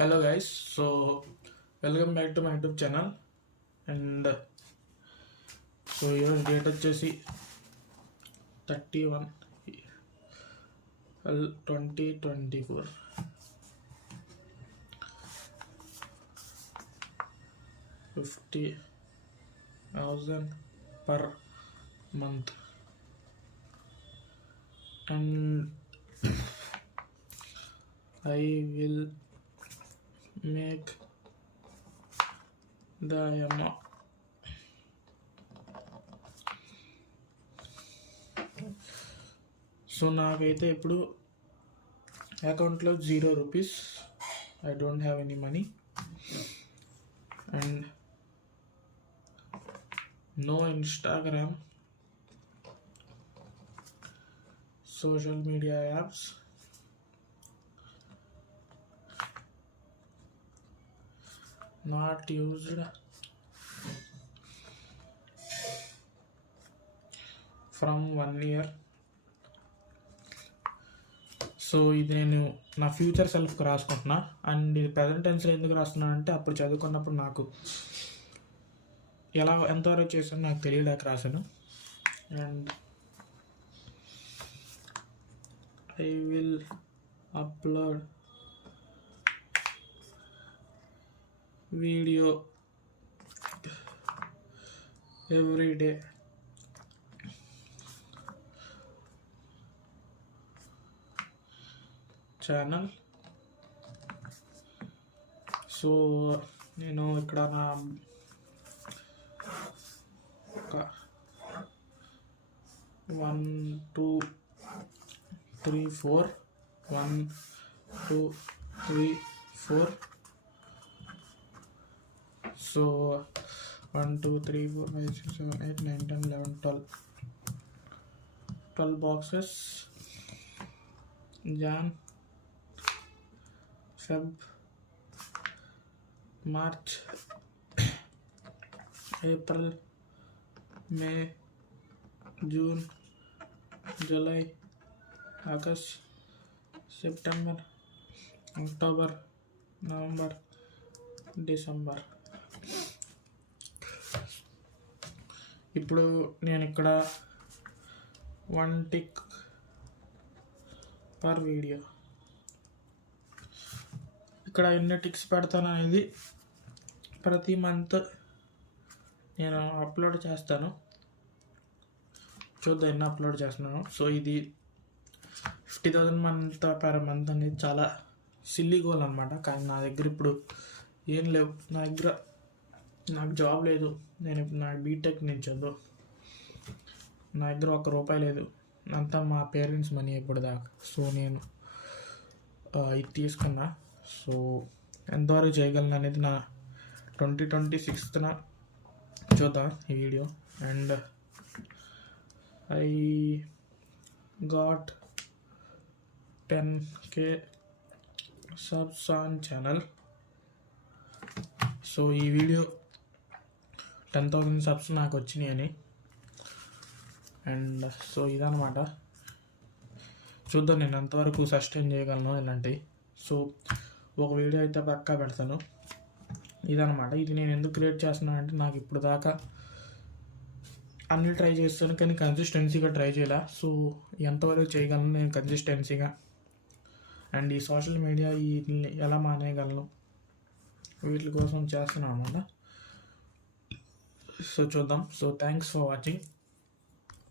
Hello guys, so welcome back to my YouTube channel. And so your date వచ్చేసి 31/2024 50,000 per month. And I will make the amount so నాకైతే ఇప్పుడు అకౌంట్లో 0 rupees. I don't have any money and no Instagram, social media apps, not used from 1 year. So ఇది నేను నా future సెల్ఫ్కి రాసుకుంటున్నా. And ఇది ప్రజెంట్ టెన్స్లో ఎందుకు రాస్తున్నాను అంటే అప్పుడు చదువుకున్నప్పుడు నాకు ఎంతవరకు చేశాను నాకు తెలియలేక రాశాను. And I will upload video every day channel. So నేను ఇక్కడ నా 1 2 3 4 1 2 3 4 so 1 2 3 4 5 6 7 8 9 10 11 12 boxes. Jan, Feb, March, April, May, June, July, August, September, October, November, December. ఇప్పుడు నేను ఇక్కడ 1 tick పర్ వీడియో ఇక్కడ ఎన్ని టిక్స్ పెడతాను అనేది ప్రతి మంత్ నేను అప్లోడ్ చేస్తాను. చూద్దాం ఎన్ని అప్లోడ్ చేస్తున్నాను. సో ఇది 50,000 పర్ మంత్ అనేది చాలా సిల్లీ గోల్ అనమాట. కానీ నా దగ్గర ఇప్పుడు ఏం లేవు. నాకు జాబ్ లేదు. నేను ఇప్పుడు నాకు బీటెక్ నేను చదువు. నా దగ్గర ₹1 లేదు. అంతా మా పేరెంట్స్ మనీ ఇప్పుడు దాకా. సో నేను ఇది తీసుకున్నా. సో ఎంతవరకు చేయగలను అనేది నా 2026న చూద్దాం ఈ video. And I got 10K subs on channel. So ఈ వీడియో 10,000 సబ్స్ నాకు వచ్చినాయి అని. అండ్ సో ఇదనమాట. చూద్దాం నేను ఎంతవరకు సస్టైన్ చేయగలను ఇలాంటివి. సో ఒక వీడియో అయితే పక్కా పెడతాను. ఇదనమాట. ఇది నేను ఎందుకు క్రియేట్ చేస్తున్నాను అంటే నాకు ఇప్పుడు దాకా అన్నీ ట్రై చేస్తాను కానీ కన్సిస్టెన్సీగా ట్రై చేయాల. సో ఎంతవరకు చేయగలను నేను కన్సిస్టెన్సీగా అండ్ ఈ సోషల్ మీడియా వీటిని ఎలా మానేయగలను వీటి కోసం చేస్తున్నాను అనమాట. సో చూద్దాం. So thanks for watching.